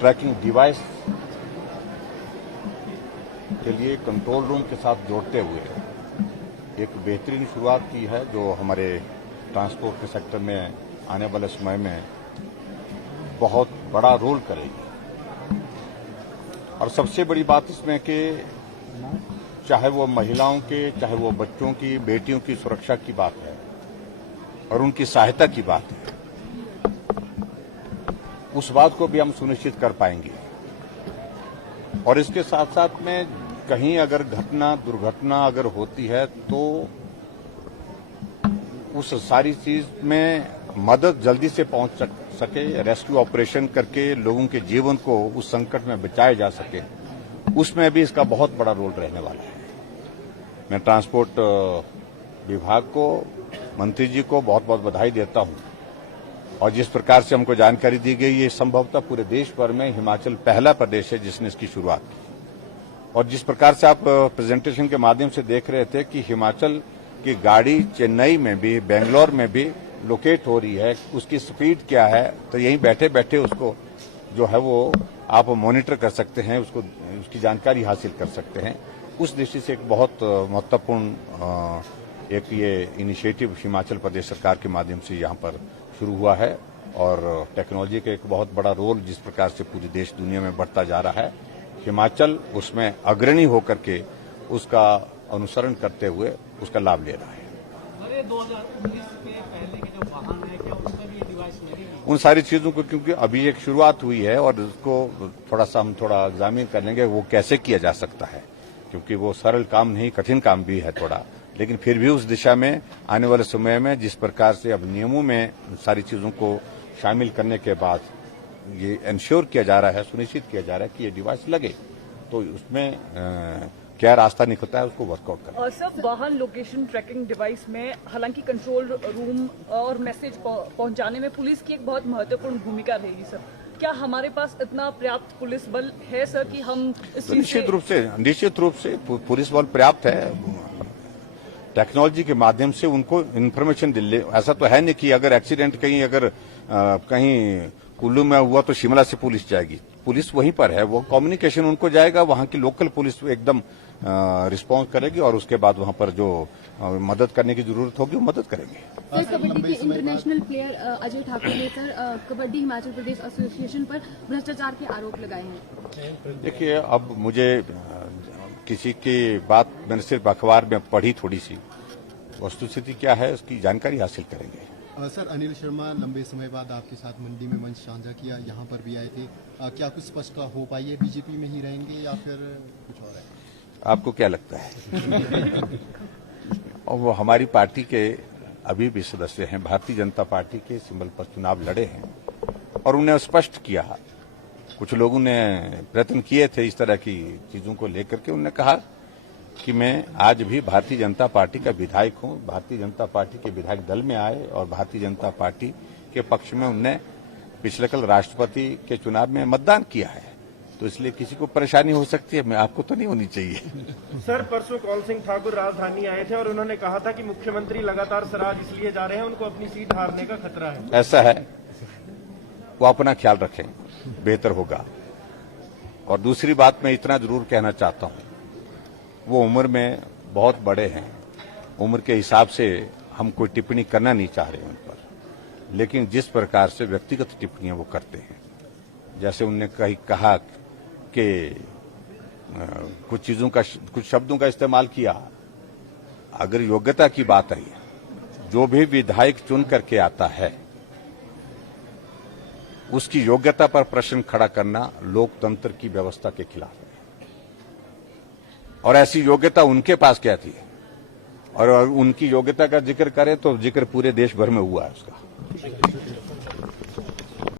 Tracking device के लिए control room के साथ जोड़ते हुए एक बेहतरीन शुरुआत की है, जो हमारे ट्रांसपोर्ट के सेक्टर में आने वाले समय में बहुत बड़ा रोल करेगी। और सबसे बड़ी बात इसमें कि चाहे वो महिलाओं के, चाहे वो बच्चों की, बेटियों की सुरक्षा की बात है और उनकी सहायता की बात है, उस बात को भी हम सुनिश्चित कर पाएंगे। और इसके साथ साथ में कहीं अगर दुर्घटना अगर होती है तो उस सारी चीज में मदद जल्दी से पहुंच सके, रेस्क्यू ऑपरेशन करके लोगों के जीवन को उस संकट में बचाया जा सके, उसमें भी इसका बहुत बड़ा रोल रहने वाला है। मैं ट्रांसपोर्ट विभाग को, मंत्री जी को बहुत बहुत बधाई देता हूं। और जिस प्रकार से हमको जानकारी दी गई, ये संभवतः पूरे देश भर में हिमाचल पहला प्रदेश है जिसने इसकी शुरुआत की। और जिस प्रकार से आप प्रेजेंटेशन के माध्यम से देख रहे थे कि हिमाचल की गाड़ी चेन्नई में भी, बेंगलोर में भी लोकेट हो रही है, उसकी स्पीड क्या है, तो यहीं बैठे बैठे उसको जो है वो आप मॉनिटर कर सकते हैं, उसकी जानकारी हासिल कर सकते हैं। उस दृष्टि से एक बहुत महत्वपूर्ण एक ये इनिशिएटिव हिमाचल प्रदेश सरकार के माध्यम से यहाँ पर शुरू हुआ है। और टेक्नोलॉजी का एक बहुत बड़ा रोल जिस प्रकार से पूरे देश दुनिया में बढ़ता जा रहा है, हिमाचल उसमें अग्रणी होकर के उसका अनुसरण करते हुए उसका लाभ ले रहा है। 2019 के पहले के जो वाहन है, क्या उसमें भी डिवाइस लगेगी? उन सारी चीजों को, क्योंकि अभी एक शुरुआत हुई है और उसको हम थोड़ा एग्जामिन कर लेंगे वो कैसे किया जा सकता है, क्योंकि वो सरल काम नहीं, कठिन काम भी है थोड़ा, लेकिन फिर भी उस दिशा में आने वाले समय में जिस प्रकार से अब नियमों में सारी चीजों को शामिल करने के बाद ये इंश्योर किया जा रहा है, सुनिश्चित किया जा रहा है कि ये डिवाइस लगे, तो उसमें क्या रास्ता निकलता है उसको वर्कआउट करना। सर, वाहन लोकेशन ट्रैकिंग डिवाइस में हालांकि कंट्रोल रूम और मैसेज पहुंचाने में पुलिस की एक बहुत महत्वपूर्ण भूमिका रहेगी सर। क्या हमारे पास इतना पर्याप्त पुलिस बल है सर कि हम इस निश्चित रूप से पुलिस बल पर्याप्त है। टेक्नोलॉजी के माध्यम से उनको इन्फॉर्मेशन दिले। ऐसा तो है नहीं कि अगर एक्सीडेंट कहीं कुल्लू में हुआ तो शिमला से पुलिस जाएगी, पुलिस वहीं पर है, वो कम्युनिकेशन उनको जाएगा, वहां की लोकल पुलिस एकदम रिस्पॉन्स करेगी और उसके बाद वहां पर जो मदद करने की जरूरत होगी वो मदद करेंगे। सर, कबड्डी के इंटरनेशनल प्लेयर अजय ठाकुर ने सर कबड्डी हिमाचल प्रदेश एसोसिएशन पर भ्रष्टाचार के आरोप लगाए हैं। देखिए, अब मुझे किसी की बात मैंने सिर्फ अखबार में पढ़ी, थोड़ी सी वस्तुस्थिति क्या है उसकी जानकारी हासिल करेंगे। सर, अनिल शर्मा लंबे समय बाद आपके साथ मंडी में मंच साझा किया, यहाँ पर भी आए थे, क्या कुछ स्पष्ट हो पाई है, बीजेपी में ही रहेंगे या फिर कुछ और है? आपको क्या लगता है? और वो हमारी पार्टी के अभी भी सदस्य हैं, भारतीय जनता पार्टी के सिंबल पर चुनाव लड़े हैं और उन्हें स्पष्ट किया। कुछ लोगों ने प्रयत्न किए थे इस तरह की चीजों को लेकर के, उन्होंने कहा कि मैं आज भी भारतीय जनता पार्टी का विधायक हूं, भारतीय जनता पार्टी के विधायक दल में आए और भारतीय जनता पार्टी के पक्ष में उनने पिछले कल राष्ट्रपति के चुनाव में मतदान किया है, तो इसलिए किसी को परेशानी हो सकती है, मैं आपको तो नहीं होनी चाहिए। सर, परसों कौल सिंह ठाकुर राजधानी आए थे और उन्होंने कहा था कि मुख्यमंत्री लगातार सराज इसलिए जा रहे हैं, उनको अपनी सीट हारने का खतरा है। ऐसा है, वो अपना ख्याल रखें, बेहतर होगा। और दूसरी बात मैं इतना जरूर कहना चाहता हूं, वो उम्र में बहुत बड़े हैं, उम्र के हिसाब से हम कोई टिप्पणी करना नहीं चाह रहे उन पर, लेकिन जिस प्रकार से व्यक्तिगत टिप्पणियां वो करते हैं, जैसे उनने कहा कि कुछ शब्दों का इस्तेमाल किया, अगर योग्यता की बात आई, जो भी विधायक चुन करके आता है उसकी योग्यता पर प्रश्न खड़ा करना लोकतंत्र की व्यवस्था के खिलाफ है। और ऐसी योग्यता उनके पास क्या थी, और उनकी योग्यता का जिक्र करें तो जिक्र पूरे देश भर में हुआ है उसका।